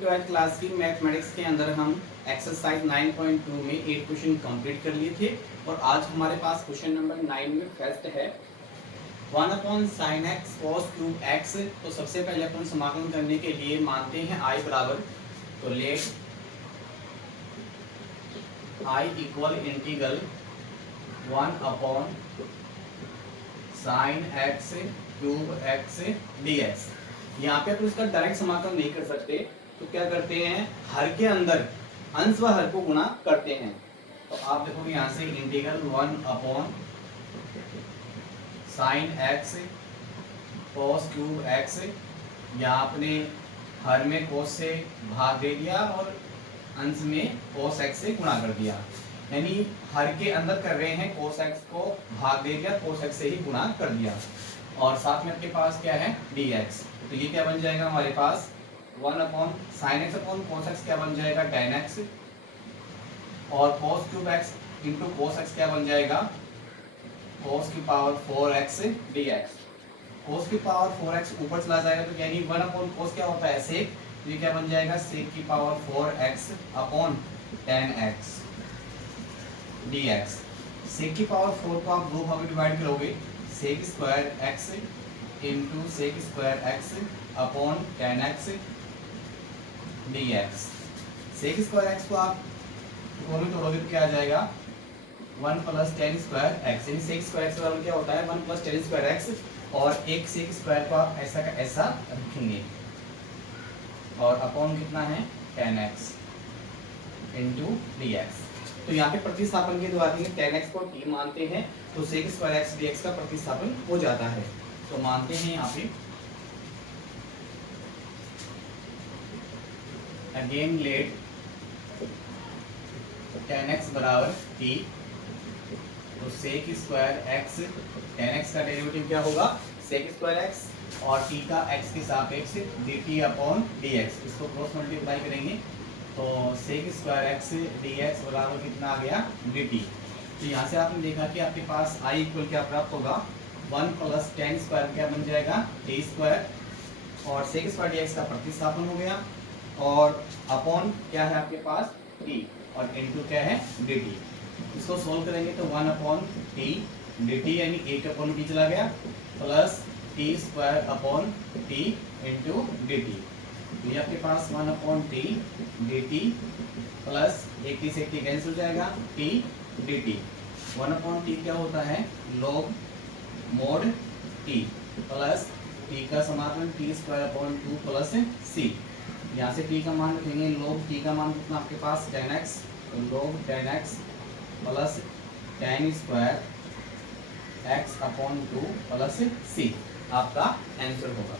Twelfth class की mathematics के अंदर हम एक्सरसाइज 9.2 में 8 क्वेश्चन कंप्लीट कर लिए थे और आज हमारे पास क्वेश्चन नंबर 9 में फर्स्ट है 1/sin x cos cube x। तो सबसे पहले अपन समाकलन करने के लिए मानते हैं i बराबर, तो let i equal integral 1/sin x cube x dx। यहाँ पे अपन इसका डायरेक्ट समाकलन नहीं कर सकते, तो क्या करते हैं, हर के अंदर अंश व हर को गुणा करते हैं। तो आप देखोगे यहाँ से integral 1/sin x cos cube x, यहाँ आपने हर में cos से भाग दे दिया और अंश में cos x से गुणा कर दिया, यानी हर के अंदर कर रहे हैं, cos x को भाग दे दिया, cos x से ही गुणा कर दिया। और साथ में आपके पास क्या है dx, तो ये क्या बन जाएगा हमारे पास 1/sin x cos x क्या बन जाएगा tan x, और cos cube x into cos x क्या बन जाएगा cos की पावर 4x dx। cos की पावर 4x ऊपर चला जाएगा तो यानी 1/cos क्या होता है sec, तो ये क्या बन जाएगा sec की power 4x upon tan x dx। sec की पावर 4 को आप दो भाग में डिवाइड करोगे, sec square x into sec square x upon tan x dx। sec square x को आप दो में तोड़ोगे तो क्या आ जाएगा 1 प्लस tan स्क्वायर x, यानी sec स्क्वायर x बराबर क्या होता है 1 प्लस tan स्क्वायर x, और एक sec स्क्वायर को आप ऐसा का ऐसा रखेंगे और अपॉन कितना है tan x इंटू dx। तो यहाँ पे प्रतिस्थापन के द्वारा tan x को t मानते हैं, तो sec स्क्वायर x dx का प्रतिस्थापन हो जाता है। तो मानते हैं यहाँ पे अगेन लेट tan x बराबर t, तो sec square x, tan x का डेरिवेटिव क्या होगा sec स्क्वायर x और t का x के सापेक्ष dt अपॉन dx, इसको क्रॉस मल्टीप्लाई करेंगे तो sec स्क्वायर x dx बराबर कितना आ गया dt। तो यहाँ से आपने देखा कि आपके पास i इक्वल क्या प्राप्त होगा 1 प्लस tan स्क्वायर क्या बन जाएगा t स्क्वायर, और sec स्क्वायर dx का प्रतिस्थापन हो गया, और अपॉन क्या है आपके पास t, और इनटू क्या है dt। इसको सोल्व करेंगे तो 1/t dt यानी 1/t चला गया, plus t square upon t into dt। तो ये आपके पास 1/t dt प्लस एक t से t कैंसिल हो जाएगा t dt। 1/t क्या होता है log mode t, plus t का समाकलन t square upon 2 plus c। यहाँ से t का मान रखेंगे, log t का मान कितना आपके पास tan x, तो log tan x plus tan square x upon 2 plus c आपका आंसर होगा।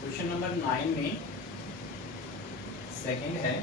क्वेश्चन नंबर 9 में सेकंड है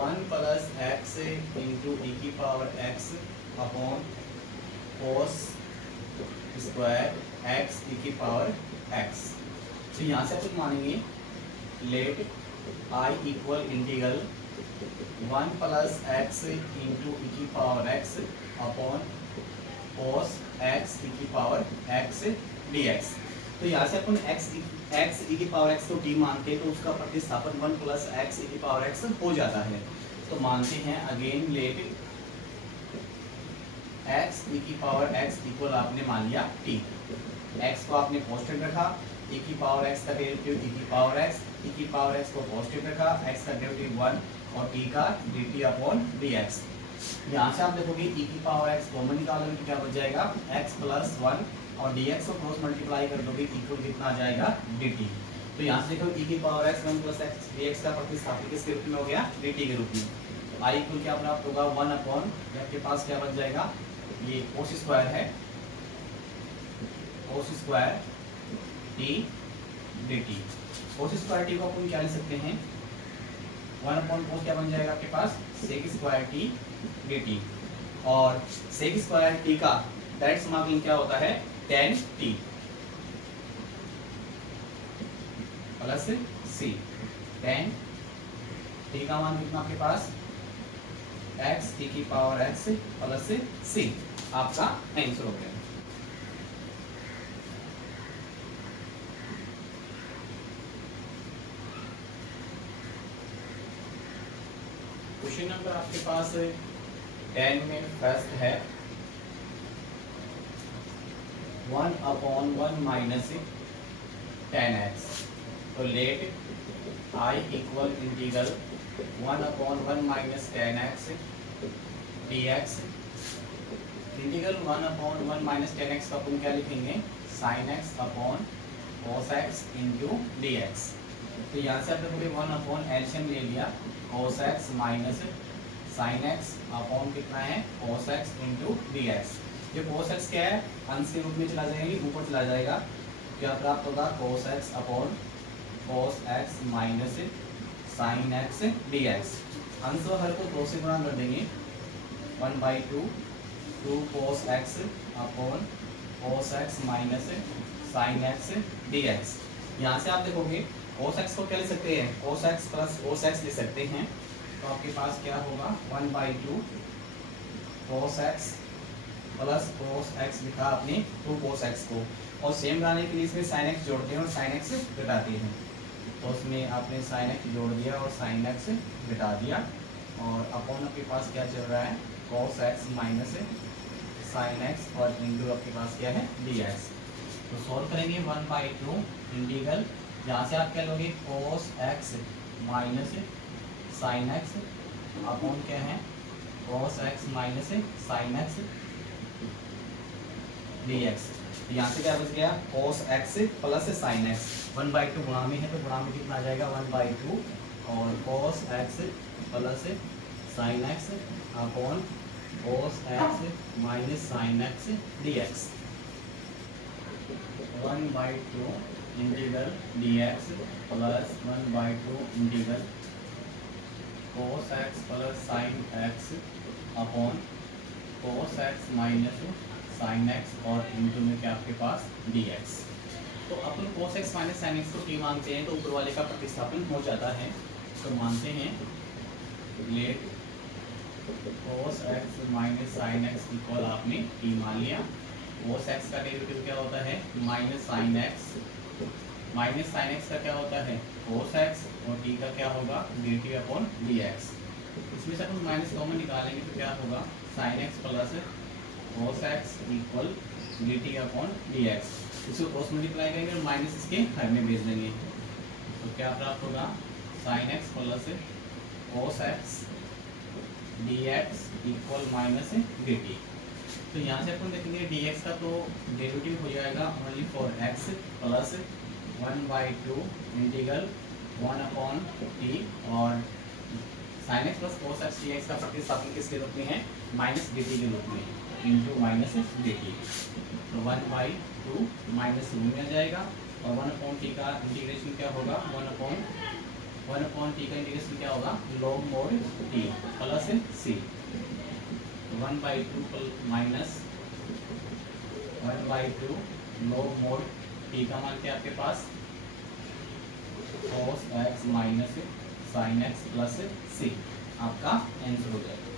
1 प्लस x इंटू e की power x upon cos square x e की पावर x। तो यहाँ से अपन मानेंगे let i equal integral 1 plus x into e की power x upon cos x e की पावर x dx। तो यहाँ से अपन x e की पावर x को t मानते हैं, तो उसका प्रतिस्थापन 1 प्लस x e की पावर x हो जाता है। तो मानते हैं अगेन लेट x e की पावर x इक्वल आपने मान लिया t, x को आपने कांस्टेंट रखा, e की पावर x का डेरिवेटिव e की पावर x, e की पावर x को कांस्टेंट रखा, x का डेरिवेटिव 1 और t का dt अपॉन dx। यहाँ से आप देखोगे e की पावर x कॉमन निकालोगे तो क्या बच जाएगा x प्लस 1 और dx को क्रॉस मल्टीप्लाई कर दोगे इक्वल कितना आ जाएगा dt। तो यहाँ से देखो e की power x 1 plus x dx का प्रतिस्थापन किसके रूप में हो गया dt के रूप में। तो i इक्वल क्या प्राप्त होगा 1 अपॉन, आपके पास क्या बन जाएगा, ये cos स्क्वायर है, cos square t dt। cos square t को अपन क्या लिख सकते हैं 1/cos क्या बन जाएगा आपके पास sec स्क्वायर t dt, और sec स्क्वायर t का डायरेक्ट समाकलन क्या होता है tan t। प्लस सी, टेन टी का मान कितना आपके पास एक्स टी की पावर एक्स प्लस सी, आपका आंसर हो गया। क्वेश्चन नंबर आपके पास 10 में फर्स्ट है 1/1 माइनस 10x, तो let I equal integral 1/1 minus 10x dx, integral 1/1 minus 10x का अपन क्या लिखेंगे sin x upon cos x into dx। तो यहाँ से आप देखोगे 1 एलसीएम ले लिया cos x minus sin x upon कितना है cos x इंटू dx। ये cos x क्या है, अंश के रूप में चला जाएगा, ऊपर चला जाएगा, क्या प्राप्त होगा cos x upon cos x minus sin x dx। अंश और हर को 2 से गुणा कर देंगे, 1/2 2 cos x upon cos x minus sin x dx। यहाँ से आप देखोगे cos x को क्या ले सकते हैं, cos x plus cos x ले सकते हैं, तो आपके पास क्या होगा 1/2 cos x plus cos x लिखा आपने 2 cos x को, और सेम लाने के लिए इसमें sin x जोड़ते हैं और sin x घटाते हैं, तो उसमें आपने sin x जोड़ दिया और sin x घटा दिया, और अपॉन आपके पास क्या चल रहा है cos x minus sin x और इंटू आपके पास क्या है dx। तो सॉल्व करेंगे 1/2 इंटीग्रल, यहाँ से आप क्या लोगे cos x minus sin x upon क्या है cos x minus sin x dx। तो यहाँ से क्या बच गया cos x plus sin x, 1/2 गुणा में है तो गुणा में कितना आ जाएगा 1/2 और cos x plus sin x upon cos x minus sin x dx। 1/2 integral dx plus 1/2 integral cos x plus sin x upon cos x minus sin x और इंटू में क्या आपके पास dx। तो अपन cos x minus sin x को t मानते हैं तो ऊपर वाले का प्रतिस्थापन हो जाता है, तो मानते हैं let cos x minus sin x equal आपने t मान लिया, cos x का डेरिवेटिव क्या होता है minus sin x, minus sin x का क्या होता है cos x और t का क्या होगा dt अपॉन dx। इसमें से अपन माइनस कॉमन निकालेंगे तो क्या होगा sin x plus cos x equal dt upon dx। इसको क्रॉस मल्टीप्लाई करेंगे और माइनस इसके हर में भेज देंगे, तो क्या प्राप्त होगा sin x plus cos x dx equal minus dt। तो यहाँ से अपन देखेंगे dx का तो डेरिवेटिव हो जाएगा only for x plus 1/2 integral 1/t और sin x plus cos x dx का प्रतिस्थापन किसके रूप में है माइनस dt के रूप में इंटू माइनस dt। तो 1/2 माइनस रूम में आ जाएगा और 1/t का इंटीग्रेशन क्या होगा 1/t का इंटीग्रेशन क्या होगा log mod t plus c, 1/2 minus 1/2 log mod t का मान क्या आपके पास cos x minus sin x plus c, आपका आंसर हो जाएगा।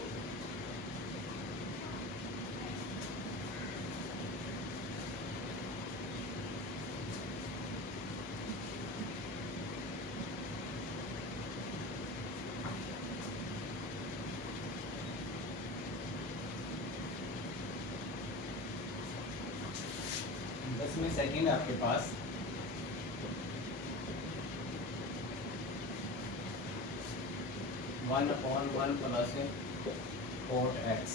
इसमें सेकंड आपके पास 1/1 प्लस cot x,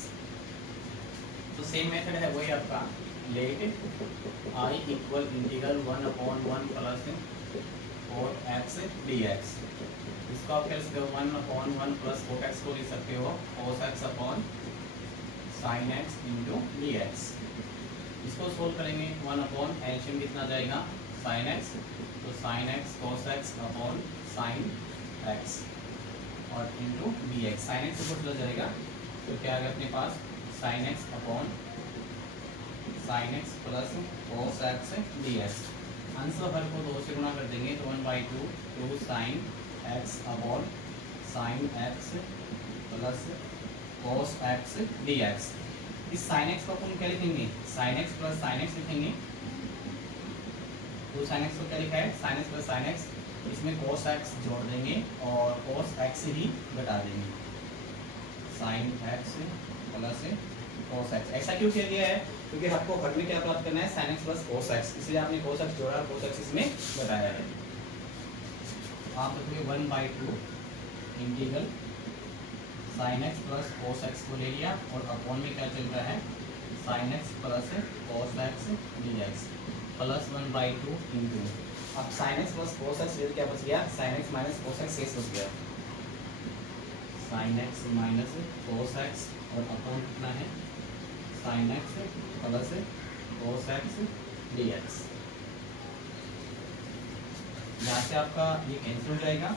तो सेम मेथड है वही आपका let I equal integral 1/1 plus cot x dx। इसको आप क्या सकते हो 1/1 प्लस cot x को लिख सकते हो cos x upon sin x into dx। इसको सोल्व करेंगे 1 एलसीएम कितना जाएगा sin x, तो sin x cos x upon sin x और इंटू dx। sin x ऊपर चला जाएगा तो क्या आ गया अपने पास sin x upon sin x plus cos x dx। अंश और हर को 2 से गुणा कर देंगे तो 1/2 2 sine x upon sine x plus cos x d x. इस साइन एक्स को अपन क्या लिखेंगे, sign x plus sine x लिखेंगे। तो साइन एक्स को क्या लिखा है, sine x plus sine x, इसमें कॉस एक्स जोड़ देंगे और कॉस एक्स ही घटा देंगे, sign x plus cos x. ऐसा क्यों किया गया है, क्योंकि आपको हर में क्या प्राप्त करना है, sine x plus cos x, इसलिए आपने कॉस एक्स जोड़ा, कॉस एक्स इसमें घटाया है। आप लिखोगे 1/2 integral sine x plus cos x को ले लिया और अपॉन में क्या चल रहा है, sine x plus cos x d x plus 1/2 into, अब sine x plus cos x क्या बच गया, sine x minus cos x शेष बच गया, sine x minus cos x और अपॉन कितना है, sine x plus cos x d x. यहाँ से आपका ये कैंसिल हो जाएगा,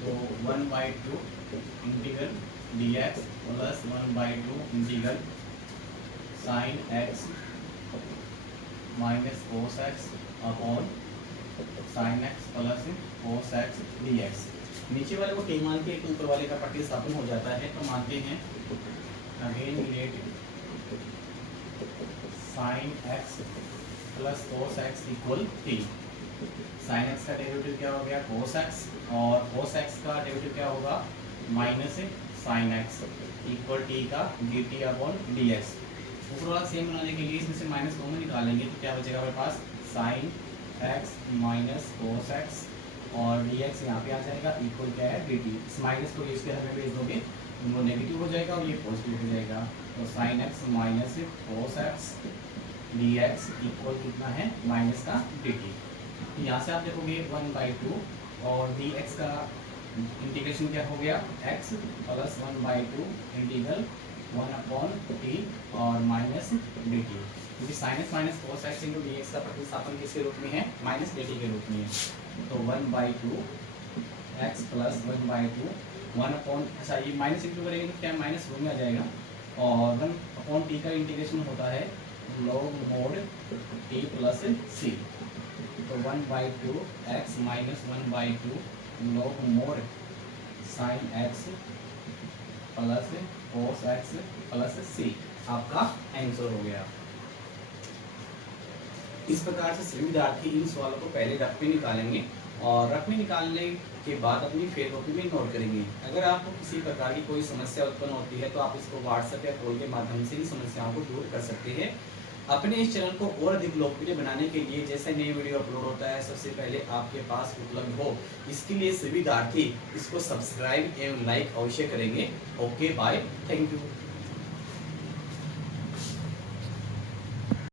तो 1/2 integral d x plus 1/2 integral sine x minus cos x upon sine x plus cos x d x. नीचे वाले को टी मान के ऊपर वाले का प्रतिस्थापन हो जाता है, तो मानते हैं again let sign x plus cos x equal T. Sine x का डेरिवेटिव क्या हो गया, कोस एक्स, और कोस एक्स का डेरिवेटिव क्या होगा, minus sine x equal t का d t upon d x. ऊपर वाला सेम बनाने के लिए इसमें से माइनस कॉमन निकालेंगे तो क्या बचेगा हमारे पास, sine x minus cos x और डी एक्स यहाँ पे आ जाएगा, इक्वल क्या है डी टी। इस माइनस को इसके हमें भेज दोगे, वो नेगेटिव हो जाएगा और ये पॉजिटिव हो जाएगा, तो sign x minus cos x d x equal कितना है, माइनस का डी टी। यहाँ से आप देखोगे 1/2 और डी एक्स का इंटीग्रेशन क्या हो गया, x प्लस 1/2 इंटीग्रल 1/t और माइनस डी टी, क्योंकि sign x minus cos x into D x का प्रतिस्थापन किसके रूप में है, माइनस डी टी के रूप में है। तो 1/2 x प्लस 1/2 1/, अच्छा ये माइनस इंटू करेंगे तो क्या माइनस रो में आ जाएगा, और 1/t का इंटीग्रेशन होता है log mod t plus c, तो 1/2 x minus 1/2 log mod sin x plus cos x plus c आपका आंसर हो गया। इस प्रकार से सभी विद्यार्थी इन सवालों को पहले रफ में निकालेंगे और रफ में निकालने के बाद अपनी फेर कॉपी में नोट करेंगे। अगर आपको किसी प्रकार की कोई समस्या उत्पन्न होती है तो आप इसको व्हाट्सएप या कॉल के माध्यम से इन समस्याओं को दूर कर सकते हैं। अपने इस चैनल को और अधिक लोकप्रिय बनाने के लिए जैसे नई वीडियो अपलोड होता है सबसे पहले आपके पास उपलब्ध हो, इसके लिए सभी विद्यार्थी इसको सब्सक्राइब एवं लाइक अवश्य करेंगे। Okay bye, thank you.